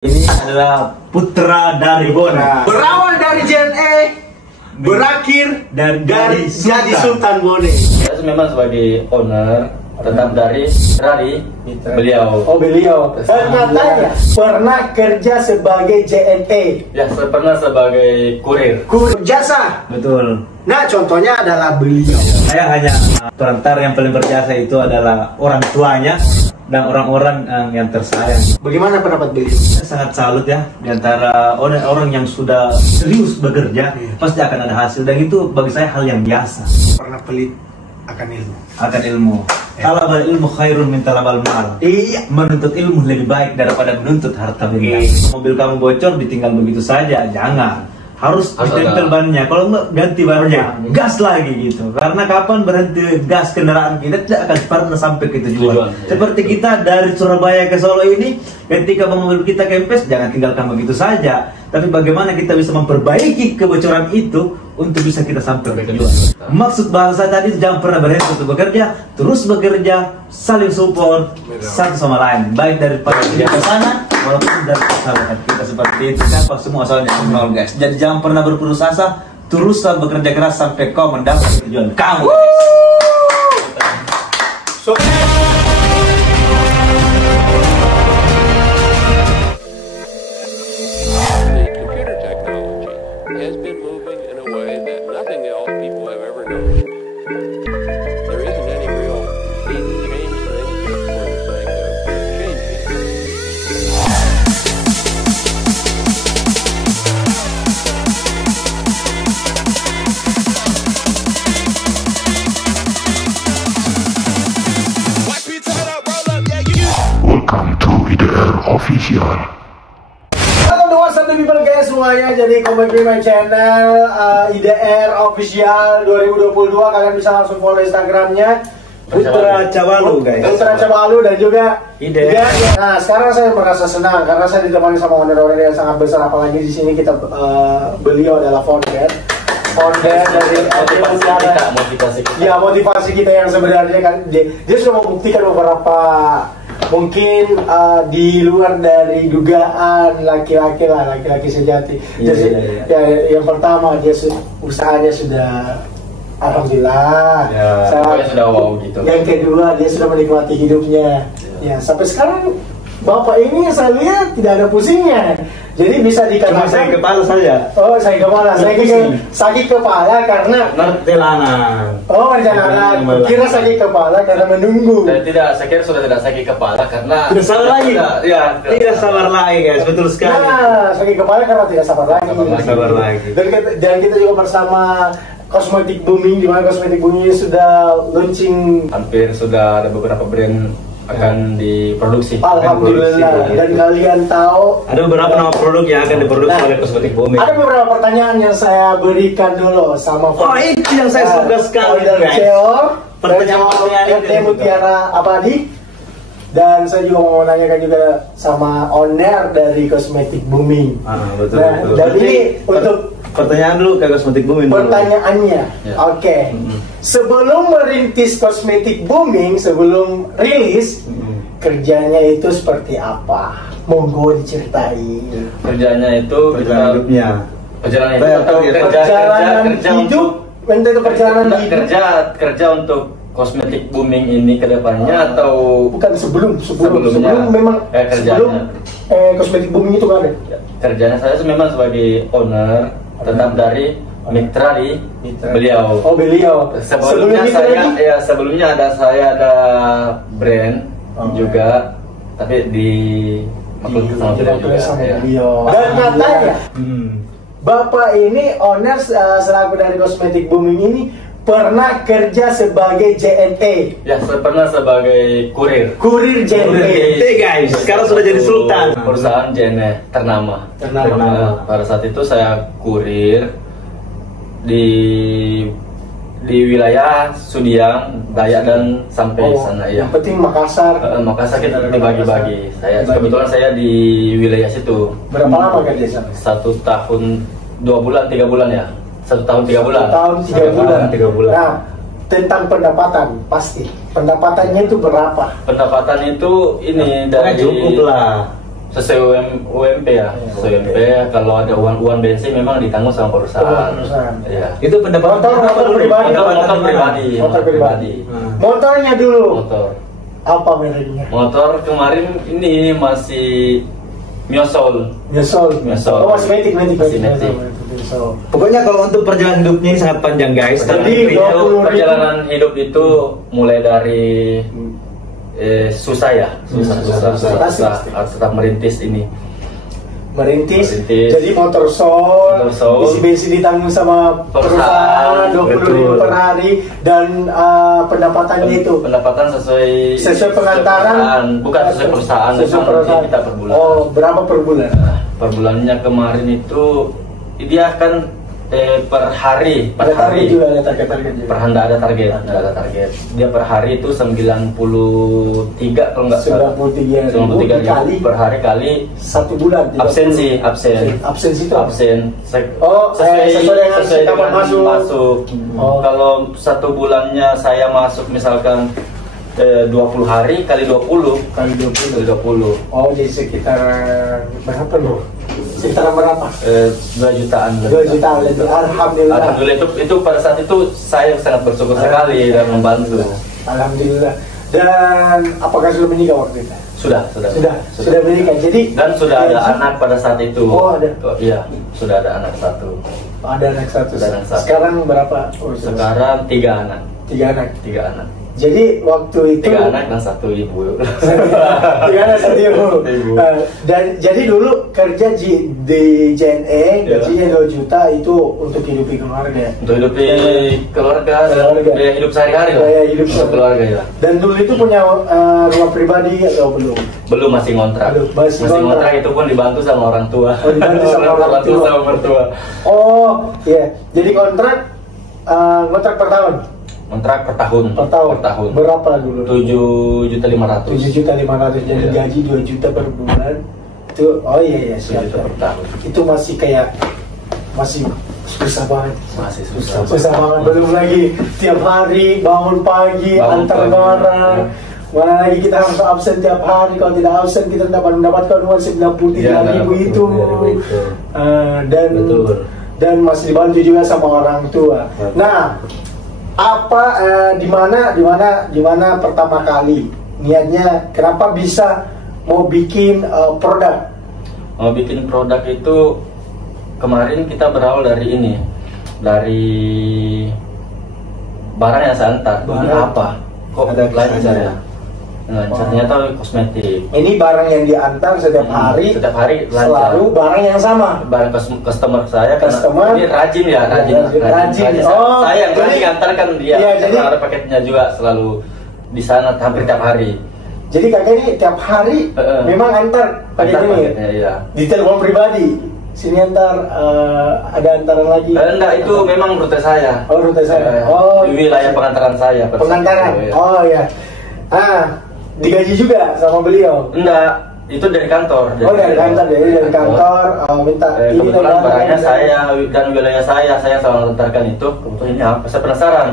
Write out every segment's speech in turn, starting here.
Ini adalah putra dari Bona. Berawal dari JNE, berakhir dari jadi Sultan Bone. Saya memang sebagai owner tetap dari beliau. Oh, beliau. Dan katanya pernah kerja sebagai JNE. Ya, saya pernah sebagai kurir. Kurir jasa. Betul. Nah, contohnya adalah beliau. Saya hanya perantara yang paling berjasa itu adalah orang tuanya dan orang-orang yang tersayang. Bagaimana pendapat beliau? Saya sangat salut ya, di antara orang yang sudah serius bekerja, pasti akan ada hasil, dan itu bagi saya hal yang biasa. Pernah pelit akan ilmu. Akan ilmu. Talabal ilmu khairun min talabal mal. Iya. Menuntut ilmu lebih baik daripada menuntut harta benda. Mobil kamu bocor ditinggal begitu saja, jangan. Harus ditempel bannya. Kalau enggak ganti bannya, gas lagi gitu. Karena kapan berhenti gas kendaraan kita tidak akan pernah sampai ke tujuan. Seperti kita dari Surabaya ke Solo ini, ketika mobil kita kempes, jangan tinggalkan begitu saja. Tapi bagaimana kita bisa memperbaiki kebocoran itu untuk bisa kita sampai ke tujuan. Maksud bahasa tadi jangan pernah berhenti untuk bekerja, terus bekerja, saling support satu sama lain. Baik daripada kita ke sana walaupun dari sahabat kita seperti itu. Siapa semua asalnya nol, guys. Jadi jangan pernah berputus asa, teruslah bekerja keras sampai kau mendapat tujuan kamu. So, computer technology has been moving in a way that nothing else people have ever known. There isn't any real need to change things just for the sake of changing. Welcome to IDR Official. Halo what's up people guys semuanya, jadi kembali di my channel IDR Official 2022. Kalian bisa langsung follow Instagramnya Putra Cawalu, guys. Putra Cawalu dan juga IDR. Nah, sekarang saya merasa senang karena saya ditemani sama owner-owner yang sangat besar. Apalagi di sini kita beliau adalah founder dari Motivasi kita. Ya, motivasi kita yang sebenarnya kan dia sudah membuktikan beberapa mungkin di luar dari dugaan laki-laki sejati. Ya, yang pertama dia usahanya sudah alhamdulillah. Ya, pokoknya sudah wow gitu. Yang kedua dia sudah menikmati hidupnya. Ya, sampai sekarang Bapak ini saya lihat tidak ada pusingnya. Jadi bisa dikatakan Sakit kepala saja. Oh, sakit kepala. Sakit kepala karena Perjalanan. oh, perjalanan. Kira sakit kepala karena menunggu. Dan tidak, saya kira sudah tidak sakit kepala karena Tidak sabar lagi. Tidak sabar lagi, guys. Betul sekali. Nah, sakit kepala karena tidak sabar lagi. Tidak sabar lagi. Dan kita juga bersama Cosmetic Booming, di mana Cosmetic Booming sudah launching. hampir sudah ada beberapa brand akan diproduksi. Alhamdulillah. Dan kalian tahu Ada beberapa nama produk yang akan diproduksi oleh Cosmetic Booming. ada beberapa pertanyaan yang saya berikan dulu sama Oh, itu yang saya suka sekali, guys. Pertanyaan-pertanyaan RT Mutiara Abadi. Dan saya juga mau menanyakan juga sama owner dari Cosmetic Booming. Betul. Nah, betul. dan ini untuk Pertanyaan dulu ke Cosmetic Booming. pertanyaannya. Ya. Oke. Sebelum merintis Cosmetic Booming, sebelum rilis, kerjanya itu seperti apa? Monggo diceritain. Kerjanya itu Perjalanan hidupnya. Perjalanan Bayar hidup. target. Perjalanan hidup, itu perjalanan hidup. Kerja untuk Cosmetic Booming ini ke depannya atau Bukan sebelum Sebelumnya. memang Kerjanya. sebelum Cosmetic Booming itu kan ada. Kerjanya saya memang sebagai owner tetap dari mitra di beliau. Oh, beliau. Sebelumnya itu saya lagi? sebelumnya ada brand juga, tapi di sama beliau juga. Sama Ya. beliau. Dan katanya Bapak ini owner selaku dari Cosmetic Booming ini pernah kerja sebagai JNE. Ya, saya pernah sebagai kurir. Kurir JNE. guys. Sekarang sudah jadi sultan. Perusahaan JNE ternama. Pada saat itu saya kurir di wilayah Sudiang, Dayak dan sampai sana ya. Yang penting Makassar. Makassar kita dibagi-bagi. Kebetulan saya di wilayah situ. Berapa lama kerja sampai? 1 tahun 2 bulan 3 bulan ya. 1 tahun 3 bulan. 1 tahun 3 bulan. 3 bulan. Nah, tentang pendapatan pasti. Pendapatannya itu berapa? Pendapatan itu ini dari Cukup lah. sesuai UMP ya, sesuai UMP. Kalau ada uang bensin memang ditanggung sama perusahaan. Iya. Itu pendapatan Motor pribadi. Motor pribadi. Motor pribadi. Motornya dulu. Motor. Apa mereknya? Motor kemarin ini masih Miosol. Nyesol. Oh, masih metik. Masih metik. Pokoknya kalau untuk perjalanan hidupnya ini sangat panjang guys. Jadi, Itu perjalanan hidup itu mulai dari susah ya, susah harus tetap merintis ini. Merintis. Jadi motor sol, isi bensin ditanggung sama perusahaan 20.000 per hari dan pendapatannya itu pendapatan sesuai pengantaran, bukan sesuai perusahaan, sesuai perusahaan. Kita per bulan. Oh, berapa per bulan? Per bulannya kemarin itu dia akan per hari Ada target juga. per hari ada target. Dia per hari itu 93 kalau nggak salah. 93 kali per hari kali 1 bulan. absen. Absensi itu Absen. sesuai dengan kapan masuk. Kalau 1 bulannya saya masuk misalkan 20 hari kali 20. Oh, jadi sekitar berapa loh? Sekitar berapa? 2 jutaan. 2 jutaan lebih. Alhamdulillah. Itu pada saat itu saya sangat bersyukur sekali dan membantu. Alhamdulillah. Dan apakah sudah menikah waktu itu? Sudah menikah. Jadi dan sudah ada anak pada saat itu. Oh, ada. Iya, sudah ada anak 1. Ada anak satu. Ada anak 1. Sekarang berapa? Sekarang 3 anak. 3 anak. 3 anak. Jadi waktu itu 3 anak dan 1 ibu. 3 anak 1 ibu. Dan jadi dulu kerja di JNE, gajinya 2 juta itu untuk hidupi keluarga. Untuk hidupi keluarga. Biaya hidup sehari-hari lah. Biaya hidup keluarga ya. Dan dulu itu punya rumah pribadi atau belum? Belum, masih ngontrak. Masih ngontrak, itu pun dibantu sama orang tua. Dibantu sama orang tua. Sama mertua. Oh, iya. Jadi kontrak per tahun. Kontrak per tahun. Per tahun. Berapa dulu? 7.500.000. 7.500.000. Jadi gaji 2 juta per bulan. Itu siap. Per tahun. Itu masih susah banget. Masih Susah banget. Belum lagi tiap hari bangun pagi antar barang. Mana lagi kita harus absen tiap hari. Kalau tidak absen kita mendapatkan uang 93.000 itu. Dan masih dibantu juga sama orang tua. Nah, di mana pertama kali niatnya, kenapa bisa mau bikin produk? Mau bikin produk itu kemarin kita berawal dari barang yang saya antar. Ini apa? Kok lancar ya? Ternyata kosmetik. Ini barang yang diantar setiap hari lancar. Selalu barang yang sama. Barang customer saya, ini rajin. Oh, saya yang rajin antarkan dia. Iya, jadi ada paketnya juga selalu di sana hampir tiap hari. Jadi kakak ini tiap hari memang antar paketnya. Iya. Di telepon pribadi. Sini antar, ada antaran lagi. Enggak, itu memang rute saya. Oh, rute saya. Di wilayah pengantaran saya. Pengantaran. Oh ya. Digaji juga sama beliau? Enggak, itu dari kantor. Dari kantor. Minta kebetulan barangnya saya dan wilayah saya selalu antarkan itu. Kebetulan ini apa? Saya penasaran.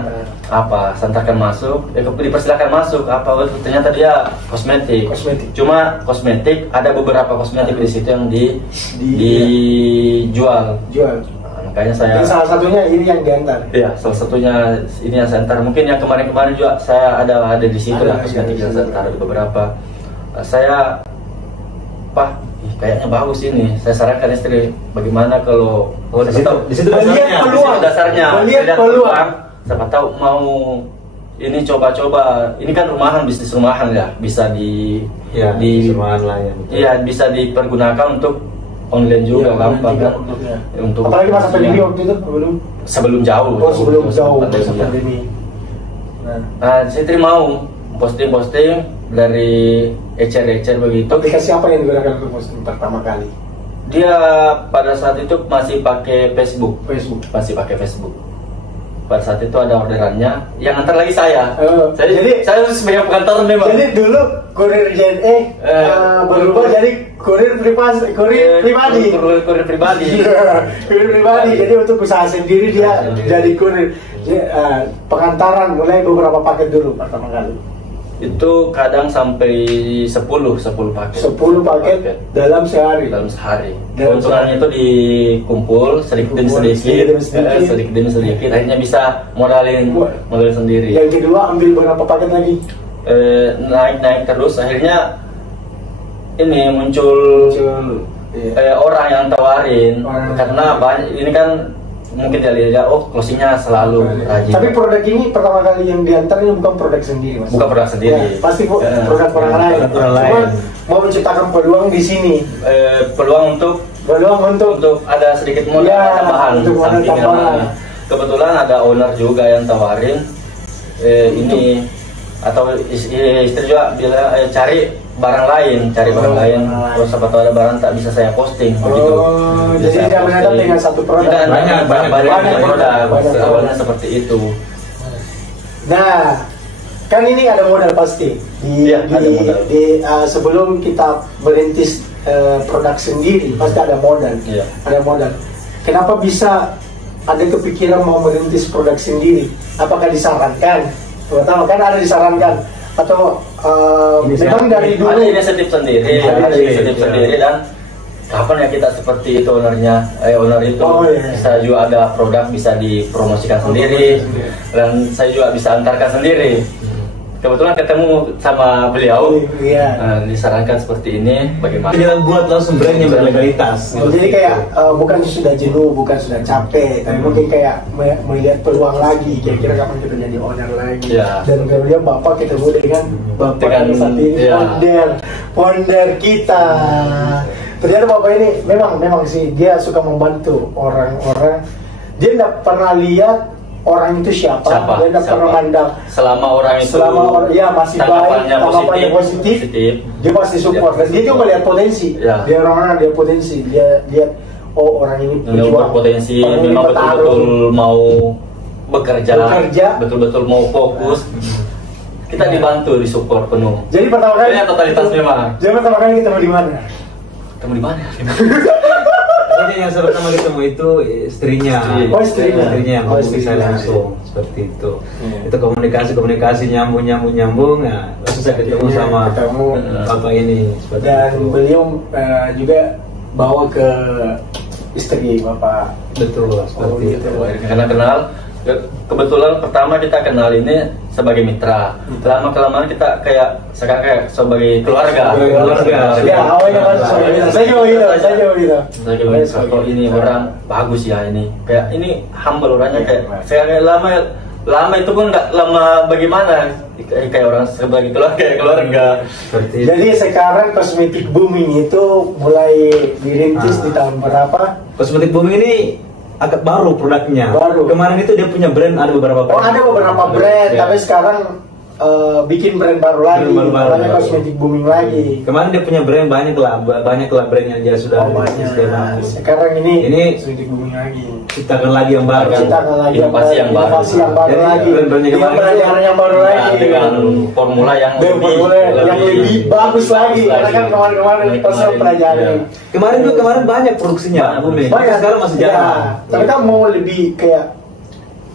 Apa? Saya antarkan masuk. Dipersilakan masuk. Apa? Ternyata dia kosmetik. Cuma kosmetik, ada beberapa kosmetik di situ yang dijual. Makanya saya. Dan salah satunya ini yang diantar. Iya, salah satunya ini yang saya antar. Mungkin yang kemarin juga saya ada di situ lah kosmetik yang saya antar, ada beberapa. Saya kayaknya bagus ini. Saya sarankan istri, bagaimana kalau di situ dasarnya. Lihat peluang. Siapa tahu mau ini coba-coba. Ini kan bisnis rumahan ya, bisa di rumahan lah ya. Iya, bisa dipergunakan untuk online juga gampang kan. Untuk apalagi masa pandemi waktu itu sebelum jauh. Sebelum pandemi. Nah, saya mau posting dari ecer begitu. Aplikasi apa yang digunakan untuk posting pertama kali? Dia pada saat itu masih pakai Facebook. Masih pakai Facebook. Pada saat itu ada orderannya, yang antar lagi saya. Jadi saya sebagai pengantar memang. Jadi dulu kurir JNE berubah jadi kurir pribadi. Kurir pribadi. Jadi untuk usaha sendiri dia jadi kurir. Pengantaran mulai beberapa paket dulu pertama kali. Itu kadang sampai 10 paket. 10 paket dalam sehari. Dalam sehari. Dalam Keuntungannya itu dikumpul sedikit demi sedikit, akhirnya bisa modalin sendiri. Yang kedua ambil berapa paket lagi? Naik terus, akhirnya ini muncul orang yang tawarin karena banyak ini kan. Mungkin dia lihat, oh closingnya selalu rajin. Tapi produk ini pertama kali yang diantar ini bukan produk sendiri, Mas. Bukan produk sendiri. Ya, pasti produk orang lain. Cuma mau menciptakan peluang di sini. Peluang untuk ada sedikit modal tambahan. Kebetulan ada owner juga yang tawarin ini atau istri juga bila cari barang lain, terus siapa tahu ada barang tak bisa saya posting. Jadi tidak menetap dengan satu produk. Banyak produk. Awalnya seperti itu. Nah, kan ini ada modal pasti. Ada modal. Sebelum kita merintis produk sendiri, pasti ada modal. Iya. Ada modal. Kenapa bisa ada kepikiran mau merintis produk sendiri? Apakah disarankan? Pertama kan ada disarankan atau memang dari dulu ada inisiatif sendiri, dan kapan ya kita seperti itu owner itu bisa juga ada produk bisa dipromosikan sendiri dan saya juga bisa antarkan sendiri. Kebetulan ketemu sama beliau, disarankan seperti ini, bagaimana? Jangan buat langsung brand yang berlegalitas. Jadi kayak bukan sudah jenuh, bukan sudah capek, tapi mungkin kayak melihat peluang lagi, kira-kira kapan kita jadi owner lagi. Dan kemudian Bapak ketemu dengan Bapak yang saat ini founder kita. Ternyata Bapak ini memang sih dia suka membantu orang-orang. Dia tidak pernah lihat orang itu siapa, dia tidak pernah mandang. Selama orang itu masih baik, tanggapannya positif, dia pasti support. Dan dia juga melihat potensi. Dia orang-orang dia potensi, dia lihat orang ini berpotensi, memang betul-betul mau bekerja, betul-betul mau fokus. Kita dibantu, disupport penuh. Jadi pertama kali totalitas memang. Jadi pertama kali ketemu di mana? Yang pertama ketemu itu istrinya. Istrinya yang hubungi saya langsung seperti itu. Itu komunikasi nyambung. Nah, langsung saya ketemu sama bapak ini. Dan beliau juga bawa ke istri bapak. Betul, seperti itu. Karena kenal. Kebetulan pertama kita kenal ini sebagai mitra. Lama kelamaan kita sekarang kayak sebagai keluarga. Ya, awalnya kan saya juga. Kalau ini orang bagus ya ini. Kayak ini humble orangnya kayak lama itu pun nggak lama bagaimana kayak orang sebagai keluarga. Jadi sekarang kosmetik booming itu mulai dirintis di tahun berapa? Kosmetik booming ini agak baru produknya. Kemarin itu dia punya brand ada beberapa brand. Ada beberapa brand, tapi sekarang bikin brand baru lagi. Banyak kosmetik booming lagi. Kemarin dia punya brand banyak lah brand yang dia sudah banyak. Sekarang ini kosmetik booming lagi. Ciptakan lagi yang baru. Inovasi yang baru lagi. Yang baru lagi. Dengan formula yang lebih bagus lagi. Karena kan kemarin personal pelajari. Kemarin banyak produksinya. Banyak. Sekarang masih jarang. Tapi kan mau lebih kayak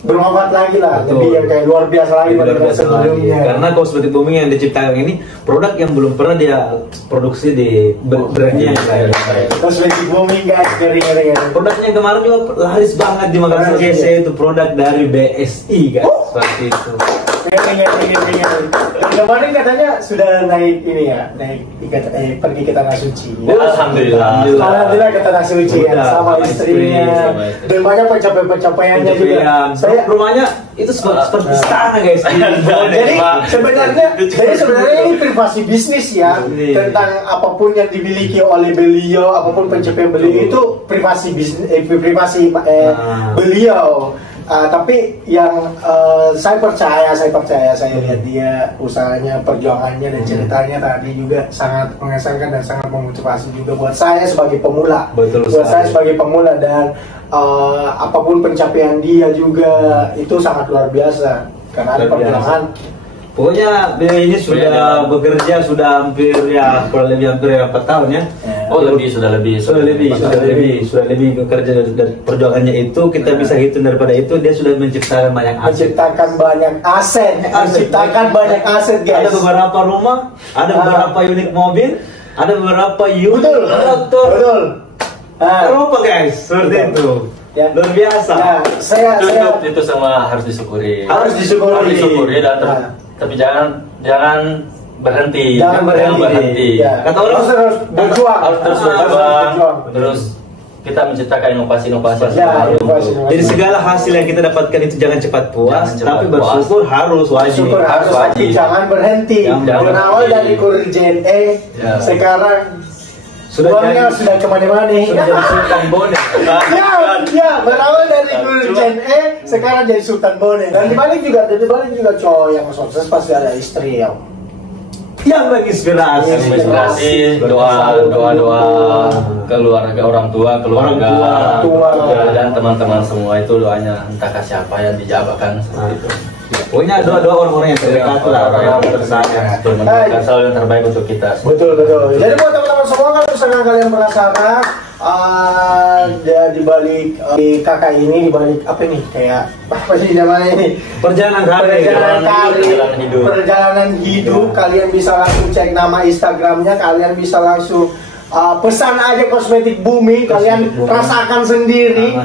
bermanfaat lagi lah, lebih yang kayak luar biasa lagi daripada sebelumnya. Karena kosmetik booming yang diciptakan ini produk yang belum pernah dia produksi di brandnya yang lain. Kosmetik booming guys, ngeri. Produknya yang kemarin juga laris banget di Makassar GC itu produk dari BSI guys, seperti itu. Kemarin katanya sudah naik ini ya, pergi ke Tanah Suci. Alhamdulillah ke Tanah Suci sama istrinya. Dan banyak pencapaiannya juga. Rumahnya itu seperti istana guys. Jadi sebenarnya ini privasi bisnis ya, tentang apapun yang dimiliki oleh beliau, apapun pencapaian beliau itu privasi bisnis, beliau. Tapi yang saya percaya saya lihat dia usahanya, perjuangannya dan ceritanya tadi juga sangat mengesankan dan sangat memotivasi juga buat saya sebagai pemula. Saya sebagai pemula dan apapun pencapaian dia juga itu sangat luar biasa karena ada perjuangan Pokoknya beliau ini sudah bekerja sudah hampir ya kurang lebih hampir 4 tahun ya. Oh sudah lebih bekerja dari perjuangannya itu kita bisa hitung daripada itu dia sudah menciptakan banyak aset. Menciptakan banyak aset guys. Ada beberapa rumah, ada beberapa unit mobil, ada beberapa unit motor. Betul. Eropa guys, seperti itu. Ya. Luar biasa. Ya, saya itu semua harus disyukuri. Harus disyukuri dan tapi jangan berhenti. Jangan berhenti. Ya. Kata orang harus berjuang. Harus terus berjuang. Terus kita menciptakan inovasi-inovasi. Ya, jadi segala hasil yang kita dapatkan itu jangan cepat puas, tapi bersyukur harus wajib. Harus wajib. Jangan berhenti. Berawal dari kurir JNE, sekarang uangnya sudah kemana-mana nih. Sudah jadi Sultan Bone. Ya, berawal dari kurir JNE, sekarang jadi Sultan Bone. Dan dibalik juga cowok yang sukses pasti ada istri yang menginspirasi, doa keluarga orang tua dan teman-teman semua itu doanya entah siapa yang dijabakan seperti itu. Pokoknya doa orang-orang yang terdekat lah, orang yang tersayang. Mendoakan selalu yang terbaik untuk kita. Betul. Jadi buat teman-teman semua kalau misalkan kalian merasakan di balik kakak ini, di balik apa nih kayak apa sih namanya ini perjalanan hidup, kalian bisa langsung cek nama Instagramnya, kalian bisa langsung pesan aja kosmetik bumi, kalian rasakan sendiri,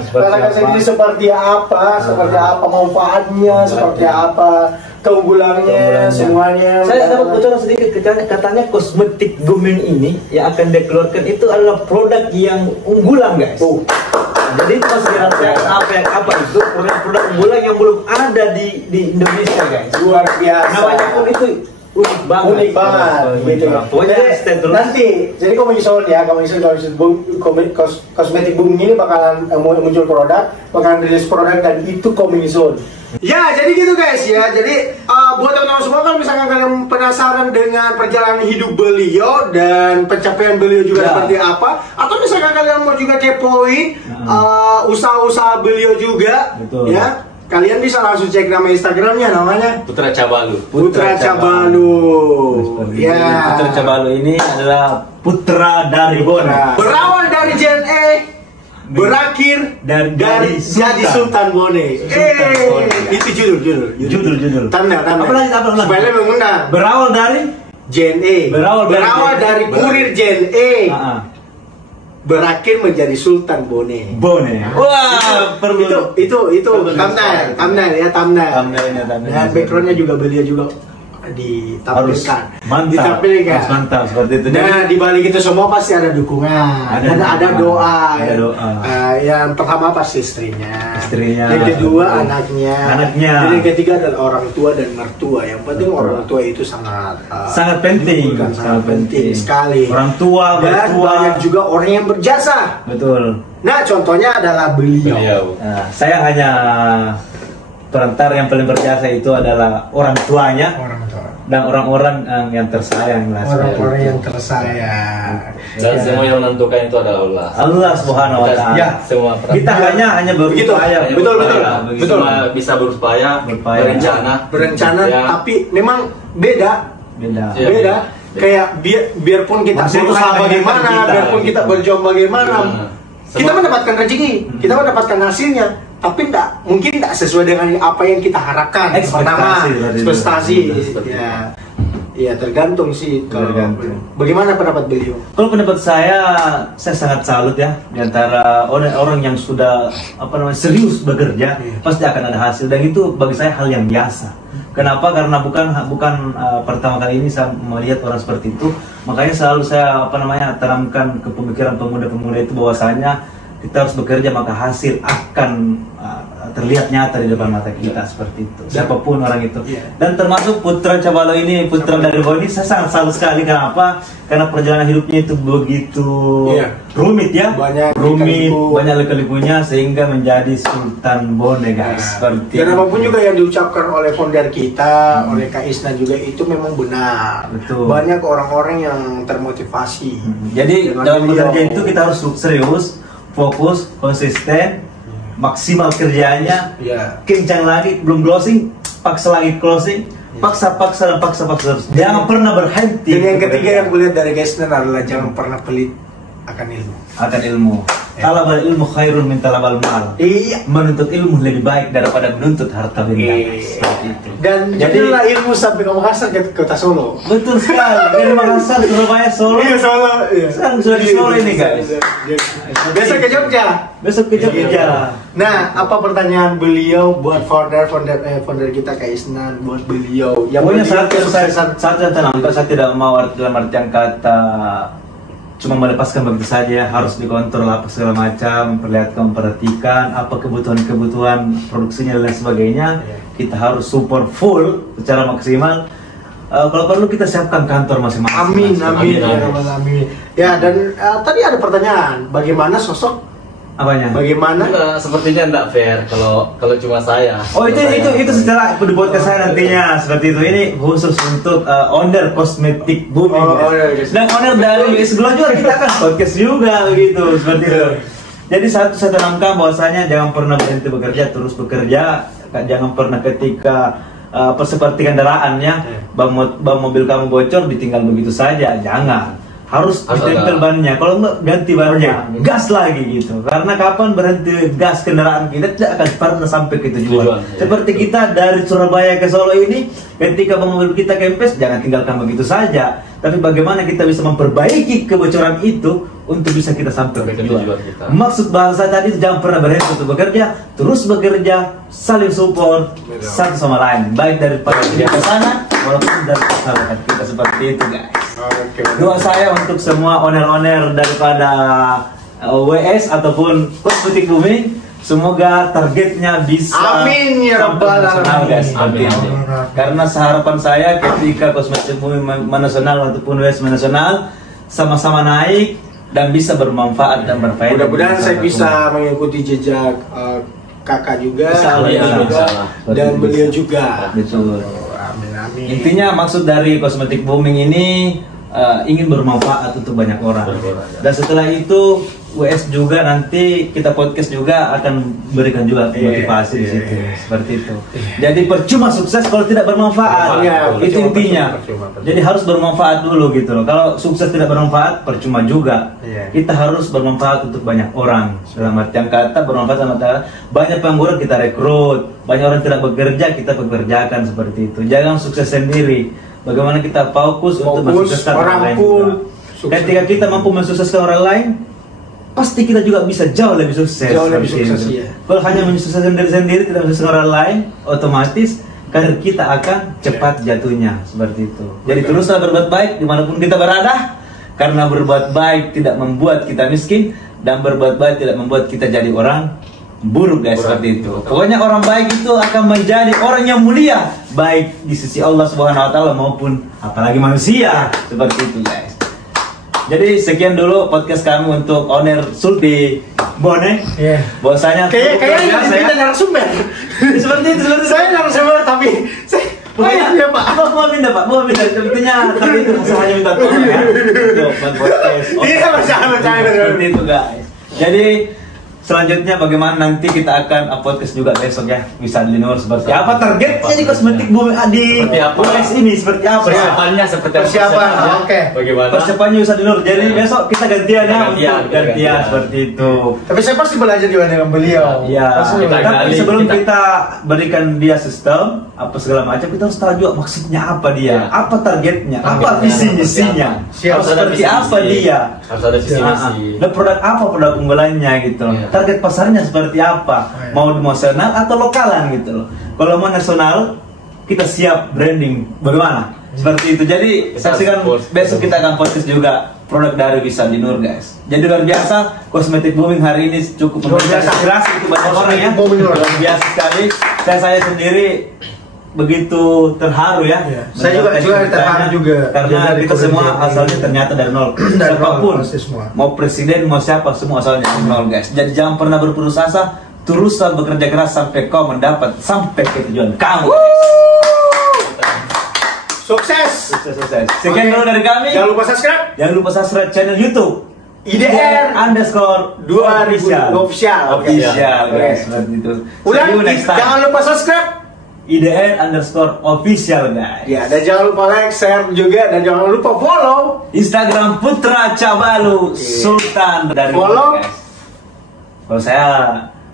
seperti apa manfaatnya, seperti apa keunggulannya, semuanya. Saya dapat bocoran sedikit, katanya kosmetik booming ini yang akan dikeluarkan itu adalah produk yang unggulan guys. Jadi itu masih dirahasiakan apa itu produk unggulan yang belum ada di Indonesia guys. Luar biasa. Namanya pun itu unik banget gitu. Pokoknya nanti jadi kosmetik booming ini bakalan muncul produk, bakalan rilis produk dan itu coming soon. Ya, jadi gitu guys ya. Jadi buat teman-teman semua kalau misalkan kalian penasaran dengan perjalanan hidup beliau dan pencapaian beliau juga seperti apa, atau misalkan kalian mau juga kepoin usaha-usaha beliau juga, ya kalian bisa langsung cek nama Instagramnya, namanya Putra Cabalu. Ya. Putra Cabalu ini adalah putra dari Bone. Berawal dari JNE, berakhir dari jadi Sultan Bone. Itu judul. Tanda. Apa lagi? Supaya mengundang. Berawal dari JNE. Berawal dari kurir JNE. Berakhir menjadi Sultan Bone. Wah, perlu itu thumbnail ya. Dan backgroundnya juga beliau juga ditampilkan. Mantap seperti itu. Nah, di balik itu semua pasti ada dukungan, ada doa. Yang pertama pasti istrinya. Yang kedua anaknya. Dan yang ketiga adalah orang tua dan mertua. Yang penting orang tua itu sangat penting sekali. Orang tua, dan banyak juga orang yang berjasa. Betul. Nah, contohnya adalah beliau. Nah, saya hanya perantara yang paling berjasa itu adalah orang tuanya dan orang-orang yang tersayang lah. Orang-orang yang tersayang. Dan semua yang menentukan itu adalah Allah Subhanahu Wa Taala. Ya, semua kita hanya berupaya. Betul. Bisa berupaya, berencana, tapi memang beda. Kayak biarpun kita berusaha bagaimana, biarpun kita berjuang bagaimana, kita mendapatkan rezeki, kita mendapatkan hasilnya, tapi mungkin tidak sesuai dengan apa yang kita harapkan. Ekspektasi. Ya tergantung sih. Bagaimana pendapat beliau? Kalau pendapat saya sangat salut ya. Di antara orang yang sudah serius bekerja, pasti akan ada hasil, dan itu bagi saya hal yang biasa. Kenapa? Karena bukan pertama kali ini saya melihat orang seperti itu. Makanya selalu saya tanamkan ke pemikiran pemuda-pemuda itu bahwasanya kita harus bekerja, maka hasil akan terlihat nyata di depan mata kita seperti itu. Siapapun orang itu. Dan termasuk Putra Cabalu ini, putra dari Bone, saya sangat salut sekali. Kenapa? Karena perjalanan hidupnya itu begitu rumit ya. Banyak lika-likunya sehingga menjadi Sultan Bone guys. Seperti dan apapun juga yang diucapkan oleh founder kita, oleh Kak Isna juga itu memang benar. Betul. Banyak orang-orang yang termotivasi. Jadi dalam bekerja itu kita harus serius, fokus, konsisten, maksimal kerjanya, kencang lagi, belum closing, paksa lagi closing, paksa terus. Jangan pernah berhenti. Dan yang ketiga yang gue lihat dari Geisner adalah jangan pernah pelit akan ilmu. Talabal ilmu khairun min talabal mal. Iya, menuntut ilmu lebih baik daripada menuntut harta benda. Seperti itu. Dan jadilah ilmu sampai ke Makassar ke kota Solo. Betul sekali. Dari Makassar, Surabaya, Solo. Iya Solo. Iya. Sekarang sudah di Solo ini guys. Besok ke Jogja. Besok ke Jogja. Nah, apa pertanyaan beliau buat founder kita Geisner, buat beliau? Pokoknya saat yang tenang. Saya tidak mau dalam artian kata cuma melepaskan begitu saja, harus dikontrol apa segala macam, memperhatikan apa kebutuhan produksinya dan sebagainya. Kita harus support full secara maksimal. Kalau perlu kita siapkan kantor masing-masing. Amin. Ya, dan tadi ada pertanyaan, bagaimana sosok? Apanya? Bagaimana? Sepertinya tidak fair kalau cuma saya. Oh itu secara di podcast saya nantinya seperti itu. Ini khusus untuk owner kosmetik booming. Dan owner dari US Glow juga kita akan podcast juga begitu seperti itu. Jadi saya tanamkan bahwasanya jangan pernah berhenti bekerja, terus bekerja. Jangan pernah ketika seperti kendaraannya ban mobil kamu bocor ditinggal begitu saja, jangan. Harus ditempel bannya, kalau enggak ganti bannya, gas lagi gitu. Karena kapan berhenti gas kendaraan kita tidak akan pernah sampai ke tujuan. Seperti kita dari Surabaya ke Solo ini, ketika mobil kita kempes, jangan tinggalkan begitu saja. Tapi bagaimana kita bisa memperbaiki kebocoran itu untuk bisa kita sampai ke tujuan. Maksud bahasa tadi jangan pernah berhenti untuk bekerja, terus bekerja, saling support satu sama lain, baik dari kita ke sana walaupun dari masyarakat kita, seperti itu guys. Doa saya untuk semua owner-owner daripada WS ataupun kosmetik booming, semoga targetnya bisa amin ya rabbal alamin. Amin. Karena seharapan saya ketika kosmetik booming nasional ataupun WS nasional sama-sama naik dan bisa bermanfaat dan berfaedah. Mudah-mudahan saya bisa mengikuti jejak kakak juga, dan beliau juga. Betul. Amin. Intinya maksud dari kosmetik booming ini ingin bermanfaat untuk banyak orang. Dan setelah itu WS juga nanti kita podcast juga akan berikan juga motivasi di situ. Seperti itu. Jadi percuma sukses kalau tidak bermanfaat. Itu intinya. Jadi harus bermanfaat dulu gitu loh. Kalau sukses tidak bermanfaat percuma juga. Kita harus bermanfaat untuk banyak orang. Dalam artian kata bermanfaat sama banyak pengangguran kita rekrut, banyak orang tidak bekerja kita pekerjakan, seperti itu. Jangan sukses sendiri. Bagaimana kita fokus untuk mensukseskan orang lain juga. Ketika kita mampu mensukseskan orang lain, pasti kita juga bisa jauh lebih sukses. Kalau hanya mensukseskan diri sendiri, tidak mensukseskan orang lain, otomatis karir kita akan cepat jatuhnya, seperti itu. Jadi teruslah berbuat baik dimanapun kita berada, karena berbuat baik tidak membuat kita miskin, dan berbuat baik tidak membuat kita jadi orang buruk guys, seperti itu. Pokoknya orang baik itu akan menjadi orang yang mulia, baik di sisi Allah Subhanahu wa taala maupun apalagi manusia, seperti itu guys. Jadi sekian dulu podcast kami untuk owner Sulti Bone. Bahwasanya kayaknya kita narasumber. Seperti itu, saya narasumber tapi ya Pak. Mau minta sebetulnya, tapi itu hanya minta tolong ya. Untuk podcast. Tidak masalah. Seperti itu guys. Jadi selanjutnya bagaimana nanti kita akan podcast juga besok ya, bisa di luar seperti apa targetnya di kosmetik booming di podcast ini, seperti apa persiapannya, persiapan. Oke. Bagaimana persiapannya bisa di luar, jadi besok kita gantian seperti itu. Tapi saya pasti belajar juga dengan beliau. Tapi sebelum kita berikan dia sistem apa segala macam, kita harus tahu juga maksudnya apa dia, apa targetnya, apa visi misinya, harus seperti apa dia, harus ada visi misi, dan produk apa produk unggulannya gitu. Target pasarnya seperti apa, mau nasional atau lokalan gitu loh. Kalau mau nasional, kita siap branding bagaimana, seperti itu. Jadi saksikan besok kita akan podcast juga produk dari Bisa Dinur guys. Jadi luar biasa, kosmetik booming hari ini cukup menginspirasi itu banyak orang ya, luar biasa sekali. Saya sendiri begitu terharu ya. Saya juga terharu juga karena kita semua asalnya ternyata dari nol. Siapapun, mau presiden mau siapa, semua asalnya dari nol guys. Jadi jangan pernah berputus asa, teruslah bekerja keras sampai kau mendapat sampai ke tujuan kamu. Sukses. Sekian dulu dari kami. Jangan lupa subscribe channel YouTube IDR_2 official guys, seperti itu. Ulang, jangan lupa subscribe @IDR_official guys. Ya, dan jangan lupa like, share juga, dan jangan lupa follow Instagram Putra Cabalu Sultan dari Follow. guys. Kalau saya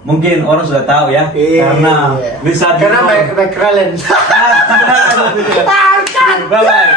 mungkin orang sudah tahu ya, karena bisa karena baik kalian. Bye bye.